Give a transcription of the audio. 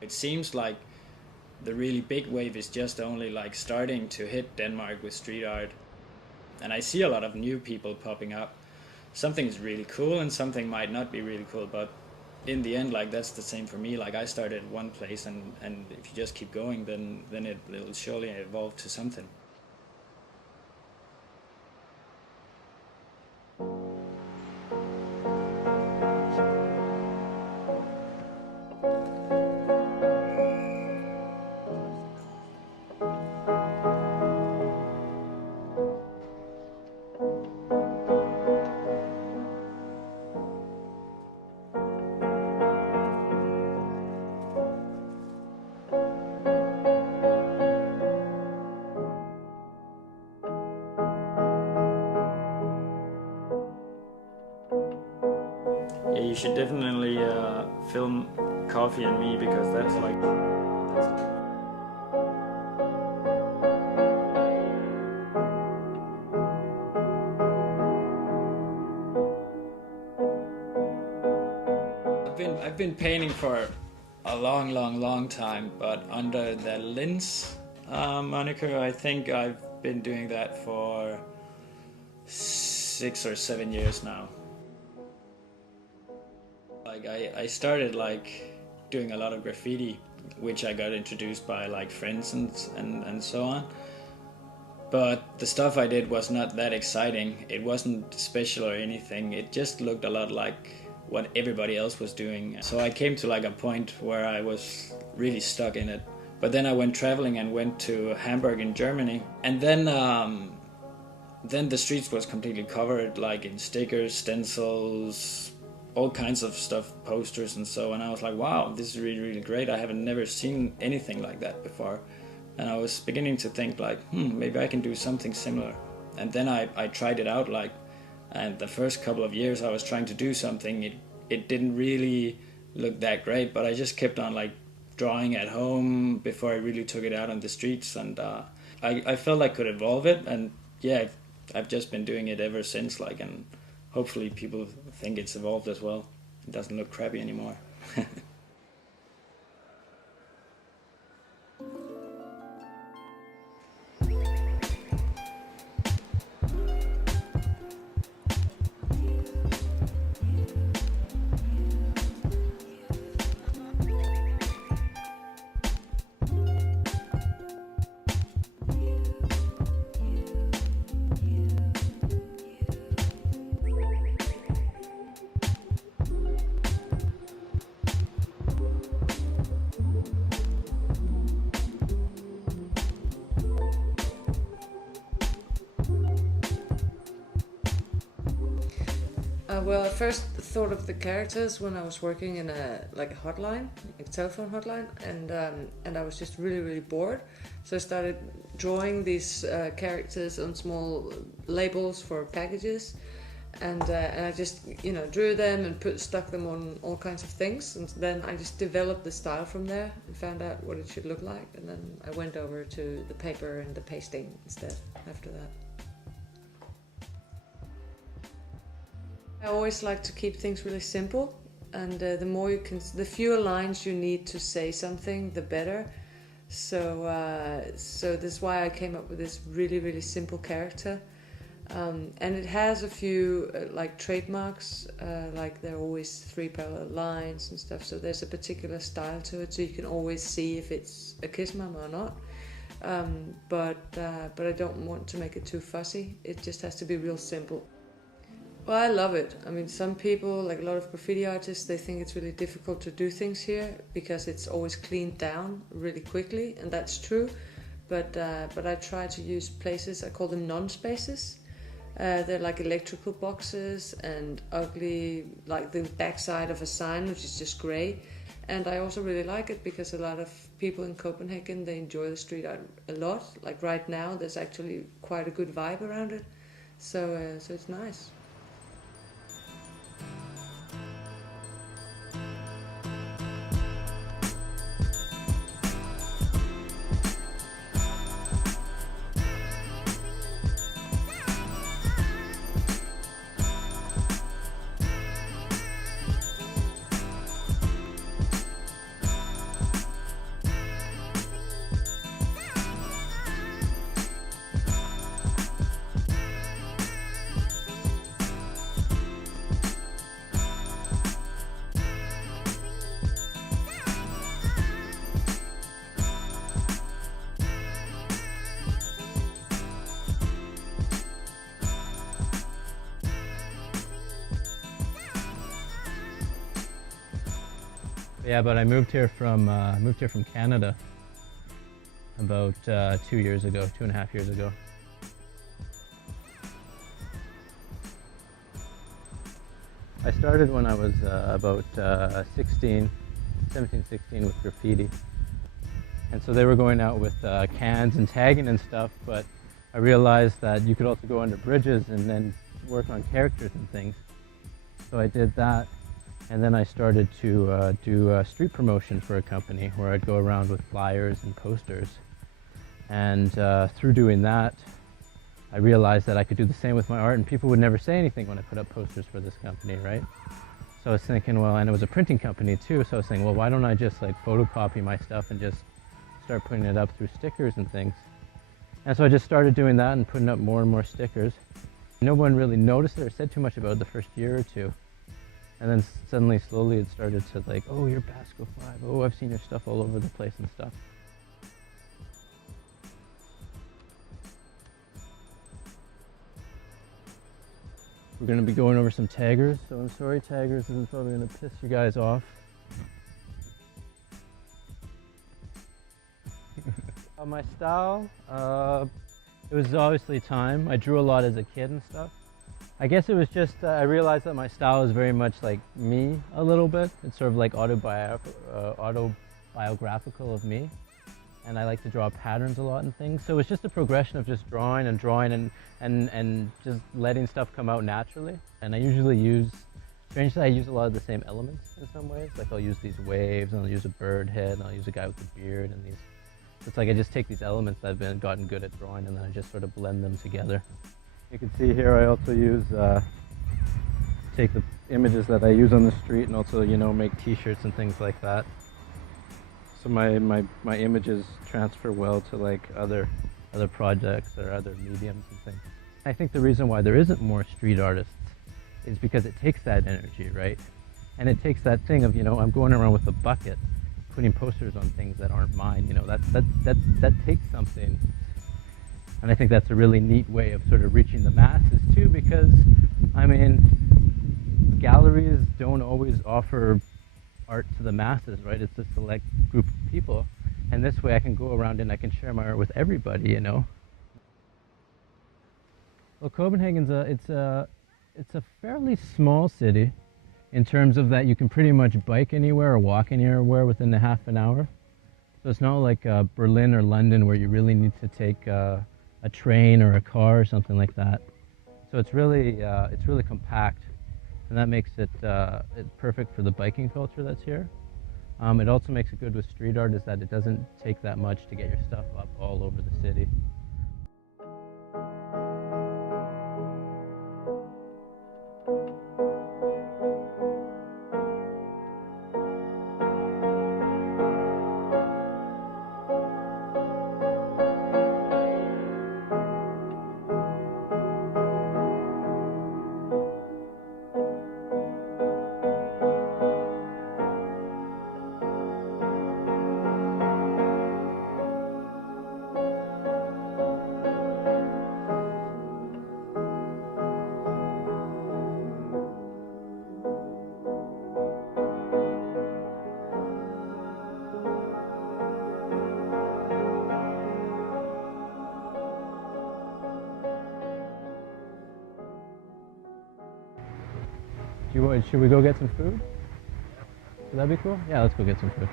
It seems like the really big wave is just only like starting to hit Denmark with street art. And I see a lot of new people popping up. Something's really cool and something might not be really cool, but in the end, like that's the same for me. Like I started at one place, and if you just keep going, then it'll surely evolve to something. Yeah, you should definitely film Coffee and Me because that's like I've been painting for a long time, but under the Lints moniker, I think I've been doing that for 6 or 7 years now. Like I started like doing a lot of graffiti, which I got introduced by like friends and so on. But the stuff I did was not that exciting. It wasn't special or anything. It just looked a lot like what everybody else was doing. So I came to like a point where I was really stuck in it. But then I went traveling and went to Hamburg in Germany, and then the streets was completely covered like in stickers, stencils, all kinds of stuff, posters and so. And I was like, wow, this is really great. I haven't never seen anything like that before. And I was beginning to think like, maybe I can do something similar. And then I tried it out, like, and the first couple of years I was trying to do something, it didn't really look that great, but I just kept on like drawing at home before I really took it out on the streets. And I felt I could evolve it, and yeah, I've just been doing it ever since, like, and hopefully people think it's evolved as well. It doesn't look crappy anymore. Well, I first thought of the characters when I was working in a hotline, a telephone hotline, and I was just really bored. So I started drawing these characters on small labels for packages, and I just drew them and stuck them on all kinds of things, and then I just developed the style from there and found out what it should look like, and then I went over to the paper and the pasting instead after that. I always like to keep things really simple, and the fewer lines you need to say something, the better. So that's why I came up with this really simple character, and it has a few like trademarks, like there are always 3 parallel lines and stuff. So there's a particular style to it, so you can always see if it's a Kissmama or not. But I don't want to make it too fussy. It just has to be real simple. Well, I love it. I mean, some people, like a lot of graffiti artists, they think it's really difficult to do things here because it's always cleaned down really quickly, and that's true. But I try to use places, I call them non-spaces. They're like electrical boxes and ugly, like the backside of a sign, which is just grey. And I also really like it because a lot of people in Copenhagen, they enjoy the street art a lot. Like right now, there's actually quite a good vibe around it. So it's nice. Yeah, but I moved here from Canada about 2 years ago, 2.5 years ago. I started when I was about 17, 16 with graffiti. And so they were going out with cans and tagging and stuff, but I realized that you could also go under bridges and then work on characters and things. So I did that, and then I started to do street promotion for a company where I'd go around with flyers and posters. And through doing that, I realized that I could do the same with my art, and people would never say anything when I put up posters for this company, right? So I was thinking, well, and it was a printing company too, so I was saying, well, why don't I just like photocopy my stuff and just start putting it up through stickers and things. And so I just started doing that and putting up more and more stickers. No one really noticed it or said too much about it the first year or two. And then suddenly, slowly, it started to like, oh, you're Basco 5. Oh, I've seen your stuff all over the place and stuff. We're going to be going over some taggers, so I'm sorry taggers, this is probably going to piss you guys off. My style, it was obviously time. I drew a lot as a kid and stuff. I guess it was just, I realized that my style is very much like me a little bit. It's sort of like autobiographical of me. And I like to draw patterns a lot and things. So it's just a progression of just drawing and just letting stuff come out naturally. And I usually use, strangely, I use a lot of the same elements in some ways. Like I'll use these waves, and I'll use a bird head, and I'll use a guy with a beard, and these. It's like I just take these elements that I've gotten good at drawing, and then I just sort of blend them together. You can see here I also use, take the images that I use on the street and also, you know, make t-shirts and things like that. So my images transfer well to like other projects or other mediums and things. I think the reason why there isn't more street artists is because it takes that energy, right? And it takes that thing of, you know, I'm going around with a bucket putting posters on things that aren't mine, you know, that takes something. And I think that's a really neat way of sort of reaching the masses too, because I mean, galleries don't always offer art to the masses, right? It's a select group of people. And this way I can go around and I can share my art with everybody, you know? Well, Copenhagen's it's a fairly small city, in terms of that you can pretty much bike anywhere or walk anywhere within a half an hour. So it's not like Berlin or London where you really need to take a train or a car or something like that. So it's really compact, and that makes it perfect for the biking culture that's here. It also makes it good with street art is that it doesn't take that much to get your stuff up all over the city. Should we go get some food? Would that be cool? Yeah, let's go get some food.